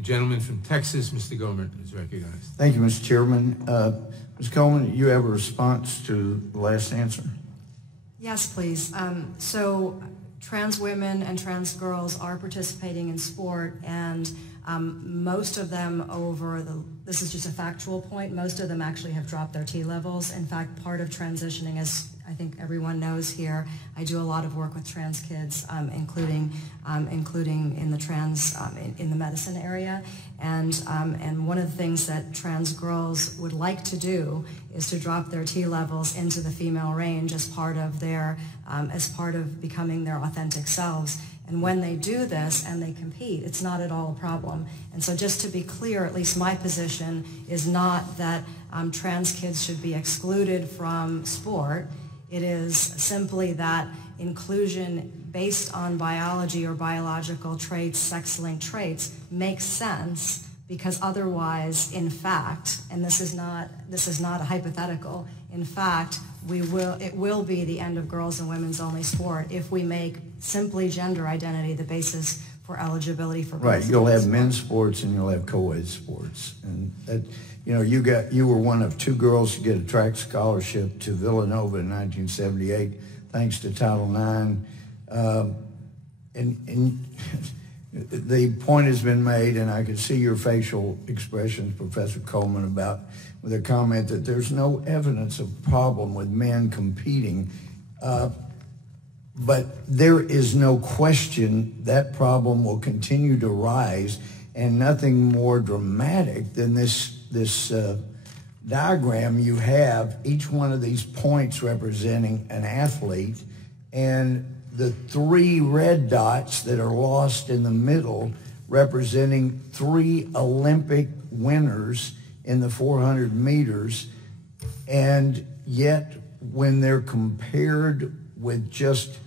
The gentleman from Texas, Mr. Gohmert, is recognized. Thank you, Mr. Chairman. Ms. Coleman, you have a response to the last answer? Yes, please. So trans women and trans girls are participating in sport, and most of them this is just a factual point, most of them actually have dropped their T levels. In fact, part of transitioning, as I think everyone knows here, I do a lot of work with trans kids, including in the in the medicine area, and one of the things that trans girls would like to do is to drop their T levels into the female range as part of becoming their authentic selves. And when they do this and they compete, it's not at all a problem. And so just to be clear, at least my position is not that trans kids should be excluded from sport. It is simply that inclusion based on biology or biological traits, sex-linked traits, makes sense, because otherwise, in fact, and this is not a hypothetical, in fact, it will be the end of girls and women's only sport if we make simply gender identity the basis for eligibility for girls. Right, you'll have men's sports and you'll have co-ed sports, and that, you were one of 2 girls to get a track scholarship to Villanova in 1978, thanks to Title IX, and the point has been made, and I could see your facial expressions, Professor Coleman, about with a comment that there's no evidence of problem with men competing, but there is no question that problem will continue to rise, and nothing more dramatic than this diagram. You have each one of these points representing an athlete, and the 3 red dots that are lost in the middle representing 3 Olympic winners in the 400 meters, and yet when they're compared with just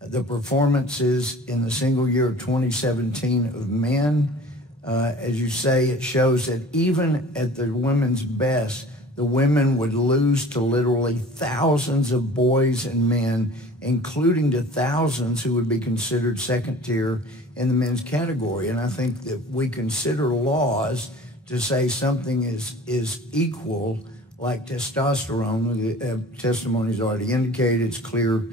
the performances in the single year of 2017 of men, as you say, it shows that even at the women's best, the women would lose to literally thousands of boys and men, including to thousands who would be considered second tier in the men's category. And I think that we consider laws to say something is equal, like testosterone. The testimony's already indicated, it's clear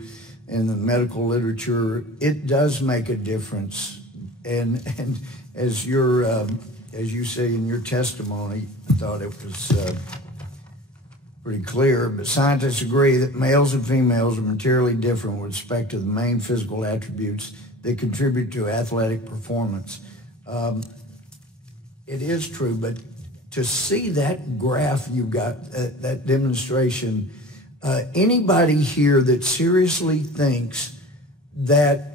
in the medical literature, it does make a difference. And as you say in your testimony, I thought it was pretty clear, but scientists agree that males and females are materially different with respect to the main physical attributes that contribute to athletic performance. It is true, but to see that graph you got, that demonstration, anybody here that seriously thinks that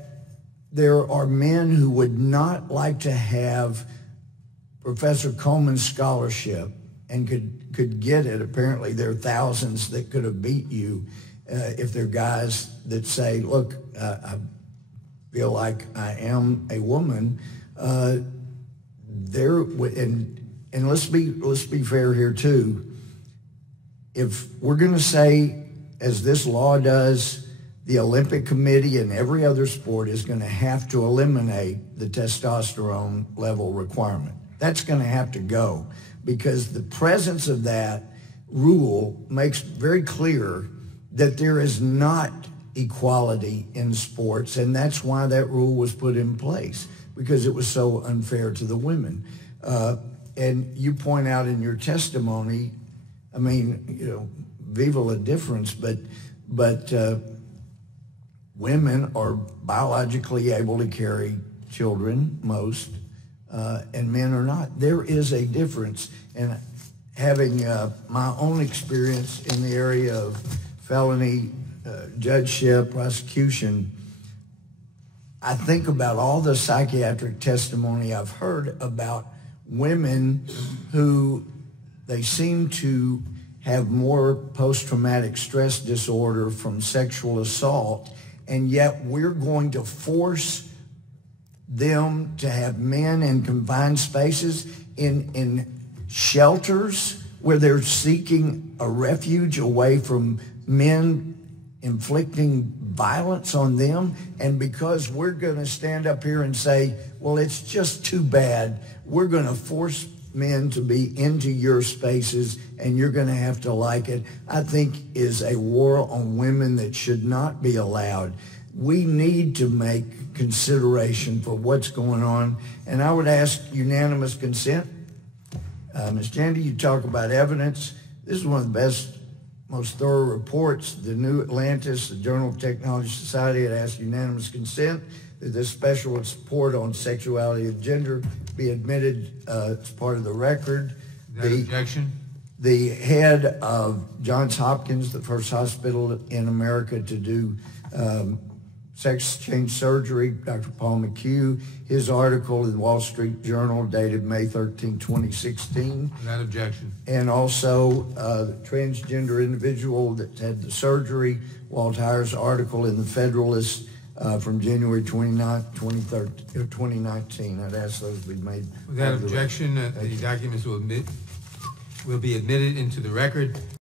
there are men who would not like to have Professor Coleman's scholarship and could get it, apparently there are thousands that could have beat you, if they're guys that say, look, I feel like I am a woman, and let's be fair here too. If we're going to say, as this law does, the Olympic Committee and every other sport is going to have to eliminate the testosterone level requirement. That's going to have to go, because the presence of that rule makes very clear that there is not equality in sports, and that's why that rule was put in place, because it was so unfair to the women. And you point out in your testimony, I mean, viva la difference, but women are biologically able to carry children, most, and men are not. There is a difference. And having my own experience in the area of felony judgeship, prosecution, I think about all the psychiatric testimony I've heard about women who they seem to have more post-traumatic stress disorder from sexual assault, and yet we're going to force them to have men in confined spaces, in shelters where they're seeking a refuge away from men inflicting violence on them, and because we're going to stand up here and say, well, it's just too bad, we're going to force men to be into your spaces and you're going to have to like it, I think is a war on women that should not be allowed. We need to make consideration for what's going on, and I would ask unanimous consent. Ms. Jandy, you talk about evidence. This is one of the best, most thorough reports. The New Atlantis, the Journal of Technology Society, had asked unanimous consent that this special report on sexuality and gender be admitted as part of the record. Without objection. The head of Johns Hopkins, the first hospital in America to do sex change surgery, Dr. Paul McHugh, his article in the Wall Street Journal dated May 13, 2016. Without objection. And also the transgender individual that had the surgery, Walt Heyer's article in the Federalist from January 29, 2019. I'd ask those be made. Without objection, the documents will be admitted into the record.